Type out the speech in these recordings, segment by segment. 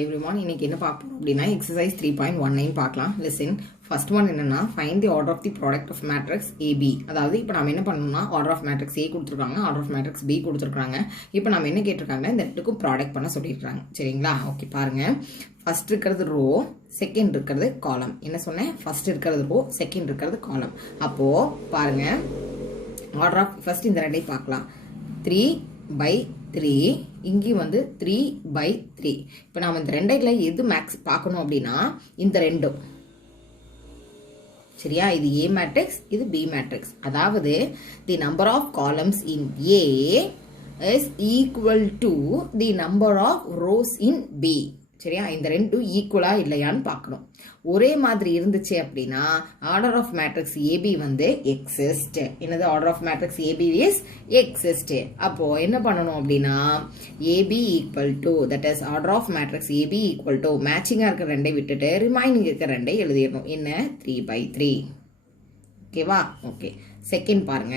everyone, இன்னைக்கு என்ன பார்க்க போறோம் அப்படினா exercise 3.19 பார்க்கலாம். listen, first one என்னன்னா find the order of the product of matrix AB. அதாவது இப்போ நாம என்ன பண்ணனும்னா order of matrix A கொடுத்திருக்காங்க, order of matrix B கொடுத்திருக்காங்க. இப்போ நாம என்ன கேட்டிருக்காங்கன்னா இந்த ரெண்டுக்கும் ப்ராடக்ட் பண்ண சொல்லிருக்காங்க. சரிங்களா? ஓகே பாருங்க. ஃபர்ஸ்ட் இருக்கிறது ரோ, செகண்ட் இருக்கிறது காலம். என்ன சொன்னேன்? ஃபர்ஸ்ட் இருக்கிறது ரோ, செகண்ட் இருக்கிறது காலம். அப்போ பாருங்க order of first இந்த ரெண்டையும் பார்க்கலாம். 3/3 இங்கே வந்து 3/3. இப்போ நாம இந்த ரெண்டைல எது மேக்ஸ் பார்க்கணும் அப்படின்னா இந்த ரெண்டும். சரியா? இது A மேட்ரிக்ஸ், இது B மேட்ரிக்ஸ். அதாவது the number of columns in A is equal to the number of rows in B. சரியா? இந்த ரெண்டும் ஈக்குவலா இல்லையான்னு பார்க்கணும். ஒரே மாதிரி இருந்துச்சு அப்படின்னா ஆர்டர் ஆஃப் மேட்ரிக்ஸ் AB வந்து எக்ஸிஸ்ட். என்னது? Order of matrix AB is exist. அப்போ என்ன பண்ணணும் அப்படின்னா AB equal to, that is order of matrix AB equal to மேட்சிங்கா இருக்கிற ரெண்டை விட்டுட்டு ரிமைனிங் இருக்கிற ரெண்டை எழுதிடணும். என்ன? 3/3. ஓகேவா? ஓகே. செகண்ட் பாருங்க,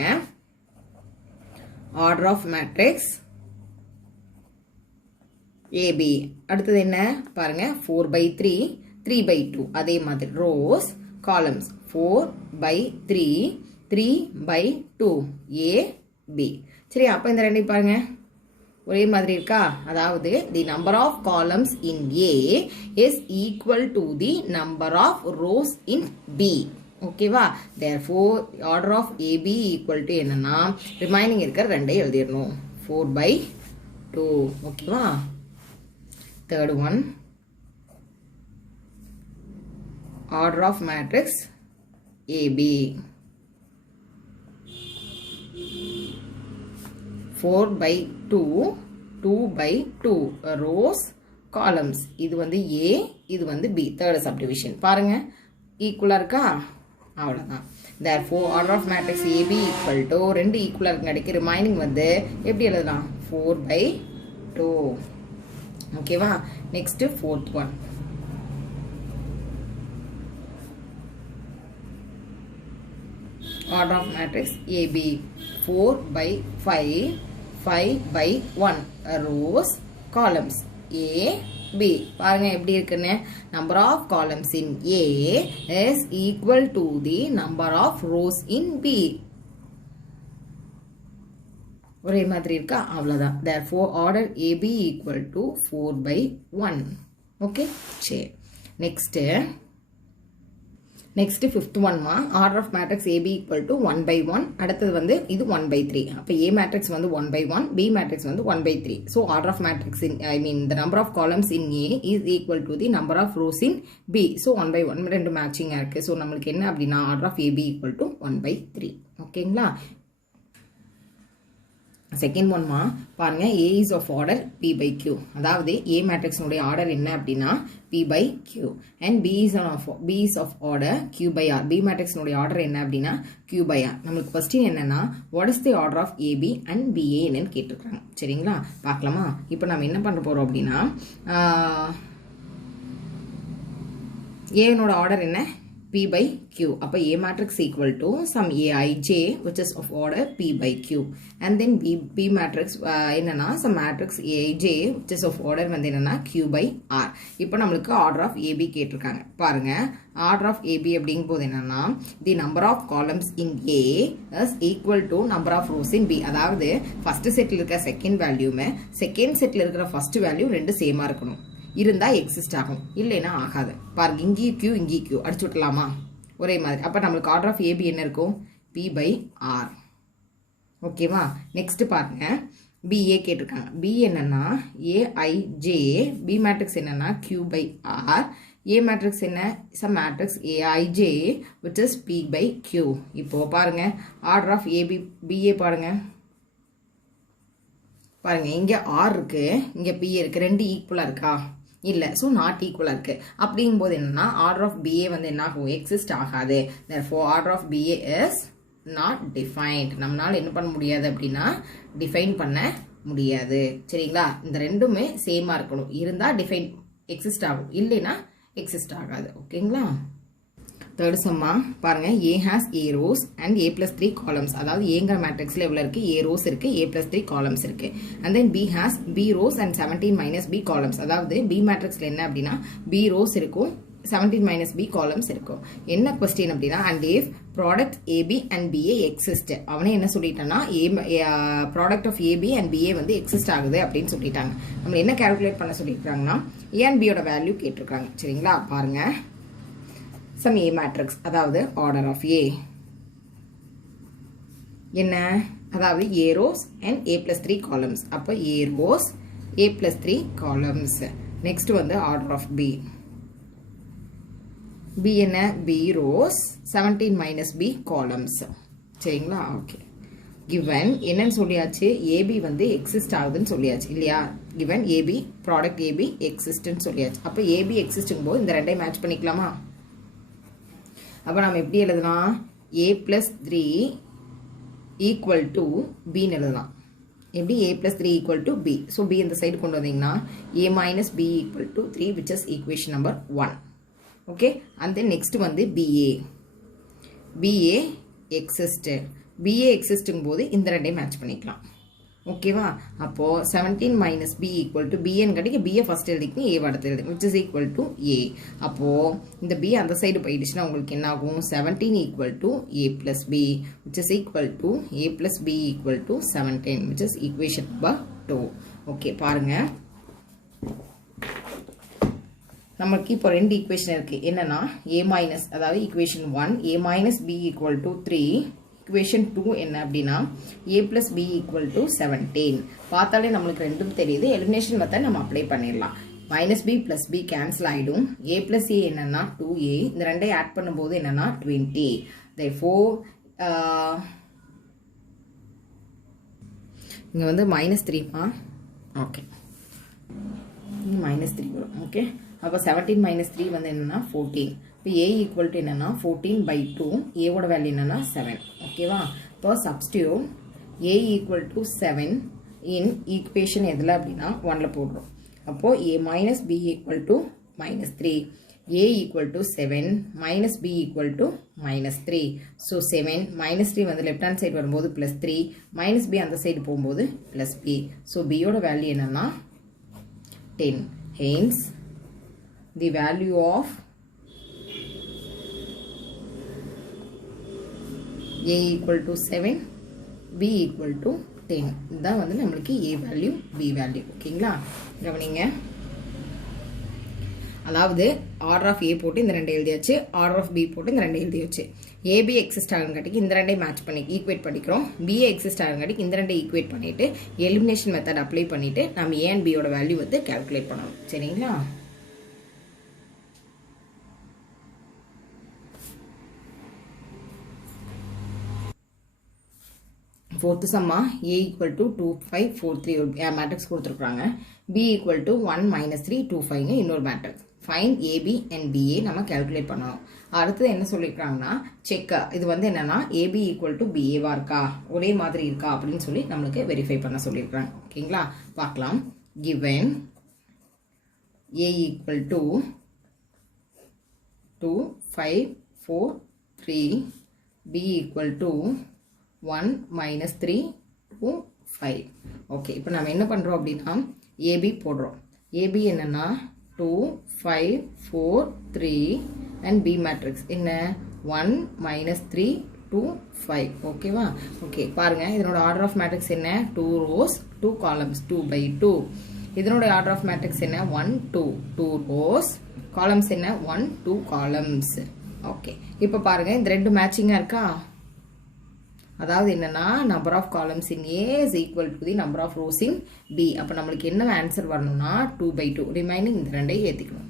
ஆர்டர் ஆஃப் மேட்ரிக்ஸ் AB. அடுத்தது என்ன பாருங்க? 4/3, 3/2. அதே மாதிரி ரோஸ், காலம்ஸ் 4/3, 3/2 AB. சரி, அப்ப இந்த ரெண்டையும் பாருங்க ஒரே மாதிரி இருக்கா? அதாவது the number of columns in A is equal to the number of rows in B. ஓகேவா? therefore order of AB equal to என்னன்னா ரிமைனிங் இருக்கிற ரெண்டை எழுதிடணும். 4/2. ஓகேவா? Third one, order of matrix AB. 4/2, 2/2 rows, columns. இது வந்து A, இது வந்து B. Third subdivision. பாருங்க ஈக்குவலா இருக்கா? அவ்வளவுதான். therefore order of matrix AB equal to ரெண்டு ஈக்குவலா இருக்கு. ரிமைனிங் வந்து எப்படி எழுதலாம்? 4/2. ஓகேவா? Next fourth one, order of matrix AB 4/5, 5/1 rows, columns A, B. பாருங்க எப்படி இருக்குன்னு. number of columns in A is equal to the number of rows in B. ஒரே மாதிரி இருக்கா? அவ்வளவுதான். therefore order AB equal to 4/1. ஓகே, சரி. நெக்ஸ்ட் ஃபிஃப்த் ஒன்மா, order of matrix AB equal to 1/1. அடுத்தது வந்து இது 1/3. அப்போ A மேட்ரிக்ஸ் வந்து 1/1, B மேட்ரிக்ஸ் வந்து 1/3. So order of matrix in the number of columns in A is equal to the number of rows in B. So 1/1 ரெண்டு மேட்சிங்காக இருக்கு. So நம்மளுக்கு என்ன அப்படின்னா order of AB equal to 1/3. ஓகேங்களா? Second ஒன்மா பாருங்க, A is of order P/Q. அதாவது A matrix order என்ன அப்படின்னா P/Q and B is of order Q/R. B matrix order என்ன அப்படின்னா Q/R. நம்மளுக்கு கொஸ்டின் என்னன்னா what is the order of AB and BA என்னன்னு கேட்டிருக்காங்க. சரிங்களா? பார்க்கலாமா? இப்போ நம்ம என்ன பண்ண போறோம் அப்படின்னா A னோட ஆர்டர் என்ன? P/Q. அப்போ A matrix equal to some Aij which is of order P/Q. And then B matrix என்னன்னா some matrix Aij which is of order வந்து என்னன்னா Q/R. இப்போ நம்மளுக்கு order of AB கேட்டிருக்காங்க. பாருங்க order of AB அப்படிங்கும் போது என்னன்னா the number of columns in A is equal to number of rows in B. அதாவது first setல இருக்க second value second setல இருக்கிற first value ரெண்டு சேமா இருக்கணும். இருந்தா எக்ஸிஸ்ட் ஆகும், இல்லைன்னா ஆகாது. பாருங்க இங்கே Q இங்கே Q அடிச்சு விட்டலாமா? ஒரே மாதிரி. அப்ப நம்மளுக்கு ஆர்டர் ஆஃப் AB என்ன இருக்கும்? P/R. ஓகேவா? நெக்ஸ்ட் பாருங்க, BA கேட்டிருக்காங்க. B என்னன்னா Aij, B மேட்ரிக்ஸ் என்னன்னா Q/R. A மேட்ரிக்ஸ் என்ன? Some matrix Aij which is P/Q. இப்போ பாருங்க ஆர்டர் ஆஃப் AB BA பாருங்க இங்க R இருக்கு, இங்க P இருக்கு. ரெண்டு ஈக்குவலா இருக்கா? இல்ல. சோ நாட் ஈக்குவலா இருக்கு. அப்படிங்கும் போது என்னன்னா ஆர்டர் ஆஃப் BA வந்து என்ன ஆகும்? எக்ஸிஸ்ட் ஆகாது. therefore order of BA is not defined. நம்மளால என்ன பண்ண முடியாது அப்படின்னா டிஃபைன் பண்ண முடியாது. சரிங்களா? இந்த ரெண்டுமே சேமா இருக்கணும். இருந்தா டிஃபைன் எக்ஸிஸ்ட் ஆகும், இல்லைன்னா எக்ஸிஸ்ட் ஆகாது. ஓகேங்களா? தேர்ட் சம்மா பாருங்க A has A rows and A plus 3 columns. அதாவது ஏங்கிற மேட்ரிக்ஸில் எவ்வளோ இருக்குது A rows இருக்குது A plus 3 columns இருக்குது. And then B has B rows and 17 minus B columns. அதாவது B மேட்ரிக்ஸில் என்ன அப்படின்னா B rows இருக்கும் 17 minus B columns இருக்கும். என்ன கொஸ்டின் அப்படின்னா and if product AB and BA exist. அவனே என்ன சொல்லிட்டான்னா product of AB and BA வந்து exist ஆகுது அப்படின்னு சொல்லிட்டாங்க. நம்ம என்ன calculate பண்ண சொல்லியிருக்காங்கன்னா A and B யோட வேல்யூ கேட்டிருக்காங்க. சரிங்களா பாருங்க some A matrix அதாவது order of A என்ன அதாவது A rows and A plus 3 columns அப்போ A rows A plus 3 columns next வந்து order of B B என்ன B rows 17 minus B columns சரிங்களா ஓகே given என்னன்னு சொல்லியாச்சு AB வந்து exist ஆகுதுன்னு சொல்லியாச்சு இல்லையா given AB product AB existன்னு சொல்லியாச்சு அப்போ AB existங்கும் போது இந்த ரெண்டையும் மேட்ச் பண்ணிக்கலாமா அப்போ நாம் எப்படி எழுதலாம் A plus 3 equal to B எழுதலாம் எப்படி A plus 3 equal to B so B இந்த சைடு கொண்டு வந்தீங்கன்னா A minus B equal to 3 which is equation number 1 okay and then next வந்து BA BA exist BA existங்கும் போது இந்த ரெண்டையும் மேட்ச் பண்ணிக்கலாம் ஓகேவா அப்போ 17 minus B equal to B ன்னு கிடைக்க B ஃபர்ஸ்ட் எழுதிக்கணும் A அடுத்து எழுதிக்கணும் which is equal to A அப்போ இந்த B அந்த சைடு போயிடுச்சுன்னா உங்களுக்கு என்ன ஆகும் 17 equal to A plus B which is equal to A plus B equal to 17 which is equation number 2 okay பாருங்க நமக்கு இப்போ ரெண்டு ஈக்குவேஷன் இருக்கு என்னன்னா A minus அதாவது equation 1 A minus B equal to 3 equation 2 என்ன அப்படின்னா A plus B equal to 17 பார்த்தாலே நம்மளுக்கு ரெண்டும் தெரியுது எலிமினேஷன் மெத்தட் நம்ம அப்ளை பண்ணிடலாம் minus B plus B cancel ஆகிடும் A plus A என்னன்னா 2A இந்த ரெண்டை ஆட் பண்ணும்போது என்னன்னா 20 therefore இங்கே வந்து -3 ஓகே -3 வரும் ஓகே அப்போ 17 minus 3 வந்து என்னன்னா 14 இப்போ A equal to என்னன்னா 14/2 A ஓட வேல்யூ என்னன்னா 7 ஓகேவா இப்போ substitute A equal to 7 in equation எதில் அப்படின்னா 1ல போடுறோம் அப்போ A minus B equal to -3 A equal to 7 minus B equal to -3 so 7 -3 வந்து லெஃப்ட் ஹேண்ட் சைடு வரும்போது +3 minus B அந்த சைடு போகும்போது +B so B ஓட வேல்யூ என்னன்னா 10 hence the value of A equal to 7 B equal to 10 இதுதான் வந்து நம்மளுக்கு A value B value ஓகேங்களா கவனிங்க அதாவது ஆர்டர் ஆஃப் A போட்டு இந்த ரெண்டு எழுதியாச்சு ஆர்டர் ஆஃப் B போட்டு இந்த ரெண்டு எழுதியாச்சு AB எக்ஸிஸ்ட் ஆகுங்காட்டிக்கு இந்த ரெண்டையும் மேட்ச் பண்ணி ஈக்குவேட் பண்ணிக்கிறோம் BA எக்ஸிஸ்ட் ஆகுங்காட்டிக்கு இந்த ரெண்டை ஈக்குவேட் பண்ணிட்டு எலிமினேஷன் மெத்தட் அப்ளை பண்ணிட்டு நம்ம A and B யோட வேல்யூ வந்து கால்குலேட் பண்ணணும் சரிங்களா fourth summa A equal to 2 5 4 3 matrix கொடுத்துருக்காங்க B equal to 1 minus 3 2 5 இன்னொரு matrix find AB and BA நம்ம calculate பண்ணணும் அடுத்து என்ன சொல்லிருக்காங்கன்னா செக் இது வந்து என்னன்னா AB equal to BA வா இருக்கா ஒரே மாதிரி இருக்கா அப்படின்னு சொல்லி நமக்கு வெரிஃபை பண்ண சொல்லிருக்காங்க ஓகேங்களா பார்க்கலாம் given A equal to 2 5 4 3 B equal to 1 minus 3 2 5 okay இப்போ நம்ம என்ன பண்ணுறோம் அப்படின்னா AB போடுறோம் AB என்னன்னா 2 5 4 3 and B matrix என்ன 1 minus 3 2 5 ஓகேவா ஓகே பாருங்க இதனோட ஆர்டர் ஆஃப் மேட்ரிக்ஸ் என்ன 2 rows 2 columns 2/2 இதனோட ஆர்டர் ஆஃப் மேட்ரிக்ஸ் என்ன 1 2 2 rows columns என்ன 1 2 columns ஓகே இப்போ பாருங்க இந்த ரெண்டு மேட்சிங்கா இருக்கா அதாவது என்னன்னா number of columns in A is equal to the number of rows in B அப்போ நம்மளுக்கு என்ன ஆன்சர் வரணும்னா 2/2 ரிமைனிங் இந்த ரெண்டையும் ஏற்றிக்கணும்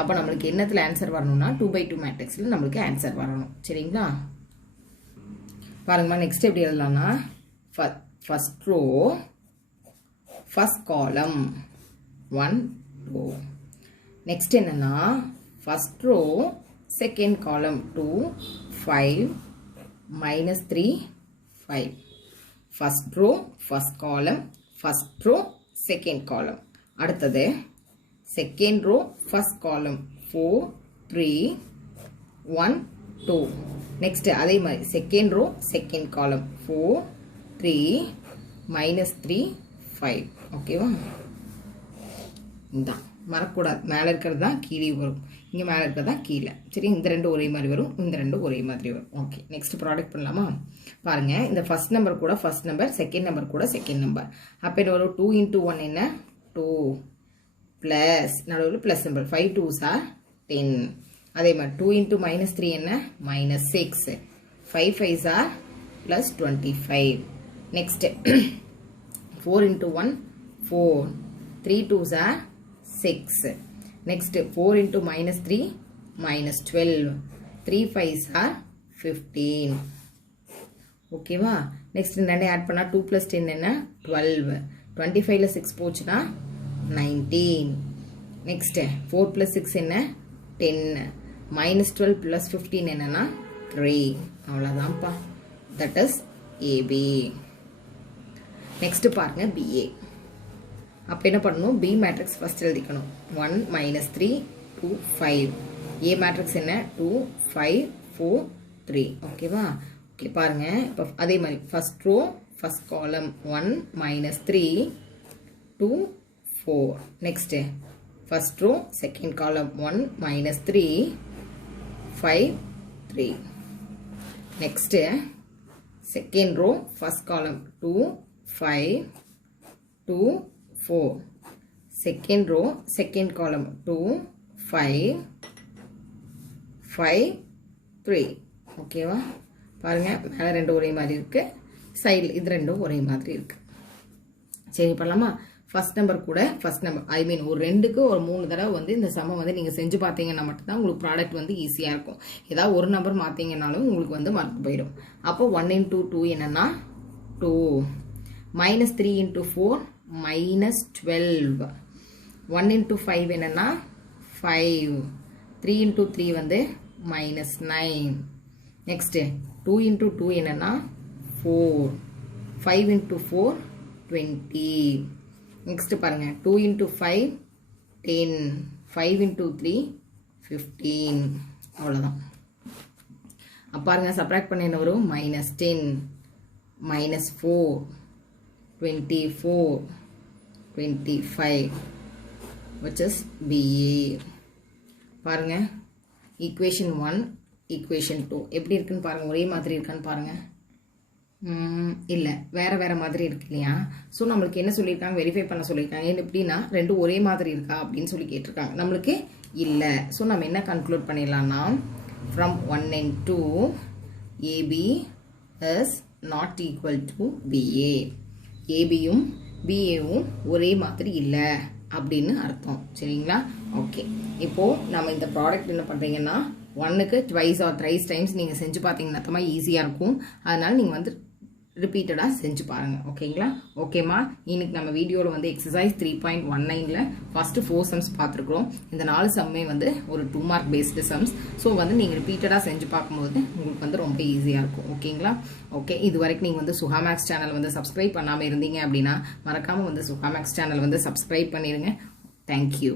அப்போ நம்மளுக்கு என்னத்தில் ஆன்சர் வரணும்னா 2/2 மேட்ரிக்ஸில் நம்மளுக்கு ஆன்சர் வரணும் சரிங்களா பாருங்கம்மா நெக்ஸ்ட் எப்படி எழுதலாம்னா ஃபர்ஸ்ட் ரோ ஃபர்ஸ்ட் காலம் 1 2 நெக்ஸ்ட் என்னன்னா ஃபர்ஸ்ட் ரோ செகண்ட் காலம் 2 5 minus 3 5 first row first column first row second column அடுத்தது second row first column 4 3 1 2. Next, அதே மாதிரி second row, second column 4, 3, minus 3, 5. ஓகேவா? இதான் மறக்கூடாது. மேலே இருக்கிறது தான் கீழே வரும், இங்கே மேலே இருக்கிறது தான் கீழே. சரி, இந்த ரெண்டு ஒரே மாதிரி வரும், இந்த ரெண்டு ஒரே மாதிரி வரும். ஓகே, நெக்ஸ்ட் ப்ராடக்ட் பண்ணலாமா? பாருங்க, இந்த ஃபர்ஸ்ட் நம்பர் கூட ஃபர்ஸ்ட் நம்பர், செகண்ட் நம்பர் கூட செகண்ட் நம்பர். அப்போ என்ன வரும்? 2 into 1 என்ன? 2 ப்ளஸ் நடுவில் ப்ளஸ் நம்பர் 5 2s are 10. அதே மாதிரி 2 into minus 3 என்ன? minus 6. 5 5s are plus 25. Next 4 into 1 4. 3 2s are 6. Next 4 into minus 3 minus 12. 3 5s are 15. ஓகேவா? நெக்ஸ்ட் ரெண்டே ஆட் பண்ணா 2 plus 10 என்ன? 12. 25ல 6 போச்சுன்னா 19. நெக்ஸ்ட் 4 plus 6 என்ன? 10. minus 12 plus 15 என்னன்னா 3. அவ்வளவுதான்ப்பா. That is AB. நெக்ஸ்ட் பாருங்க BA. அப்போ என்ன பண்ணணும்? B மேட்ரிக்ஸ் ஃபர்ஸ்ட் எழுதிக்கணும். 1 minus 3 2 5. A மேட்ரிக்ஸ் என்ன? 2 5 4 3. ஓகேவா? ஓகே, பாருங்க. இப்போ அதே மாதிரி ஃபர்ஸ்ட் ரோ ஃபர்ஸ்ட் காலம் 1 minus 3 2 4. Next first row second column 1 minus 3 5 3. Next second row first column 2 5 2 4. Second row, second column 2, 5, 5, 3. ஓகேவா? பாருங்க, மேலே ரெண்டு ஒரே மாதிரி இருக்கு, சைடில் இது ரெண்டும் ஒரே மாதிரி இருக்கு. சரி, பண்ணலாமா? ஃபர்ஸ்ட் நம்பர் கூட ஃபர்ஸ்ட் நம்பர், ஐ மீன் ஒரு ரெண்டுக்கு ஒரு 3 தடவை வந்து இந்த சமம் வந்து நீங்கள் செஞ்சு பார்த்தீங்கன்னா மட்டும்தான் உங்களுக்கு ப்ராடக்ட் வந்து ஈஸியாக இருக்கும். ஏதாவது ஒரு நம்பர் மாற்றிங்கனாலும் உங்களுக்கு வந்து மறந்து போயிடும். அப்போ 1 into 2 என்னன்னா 2. minus 3 into 4 minus 12. 1 into 5 என்னன்னா 5. 3 into 3 வந்து minus 9. next 2 into 2 என்னன்னா 4. 5 into 4 20. next பாருங்க, 2 into 5 10. 5 into 3 15. அவ்வளோதான். பாருங்க, சப்ராக்ட் பண்ண என்ன வரும்? minus 10 minus 4 24 25, which is BA. பாருங்க, equation 1 equation 2 எப்படி இருக்குன்னு பாருங்க. ஒரே மாதிரி இருக்கான்னு பாருங்க. இல்லை, வேற வேற மாதிரி இருக்கு இல்லையா? ஸோ நம்மளுக்கு என்ன சொல்லியிருக்காங்க? வெரிஃபை பண்ண சொல்லியிருக்காங்க. எப்படின்னா ரெண்டு ஒரே மாதிரி இருக்கா அப்படின்னு சொல்லி கேட்டிருக்காங்க. நம்மளுக்கு இல்லை. ஸோ நம்ம என்ன conclude பண்ணிடலாம்னா, from 1 and 2 AB is not equal to BA. ஏபியும் பிஏவும் ஒரே மாதிரி இல்லை அப்படின்னு அர்த்தம். சரிங்களா? ஓகே, இப்போ நம்ம இந்த ப்ராடக்ட் என்ன பண்ணுறீங்கன்னா 1க்கு ட்வைஸ் ஆர் த்ரைஸ் டைம்ஸ் நீங்கள் செஞ்சு பார்த்தீங்கன்னா தான் ஈஸியாக இருக்கும். அதனால நீங்கள் வந்து ரிப்பீட்டடாக செஞ்சு பாருங்கள். ஓகேங்களா? ஓகேம்மா, இன்னைக்கு நம்ம வீடியோவில் வந்து எக்ஸசைஸ் 3.19ல் ஃபஸ்ட்டு 4 சம்ஸ் பார்த்துருக்குறோம். இந்த 4 சம்மே வந்து ஒரு 2 மார்க் பேஸ்டு சம்ஸ். ஸோ வந்து நீங்கள் ரிப்பீட்டடாக செஞ்சு பார்க்கும்போது உங்களுக்கு வந்து ரொம்ப ஈஸியாக இருக்கும். ஓகேங்களா? ஓகே, இது வரைக்கும் நீங்கள் வந்து சுகா மேக்ஸ் சேனல் வந்து சப்ஸ்கிரைப் பண்ணாமல் இருந்தீங்க அப்படின்னா மறக்காமல் வந்து சுகா மேக்ஸ் சேனல் வந்து சப்ஸ்கிரைப் பண்ணிடுங்க. தேங்க்யூ.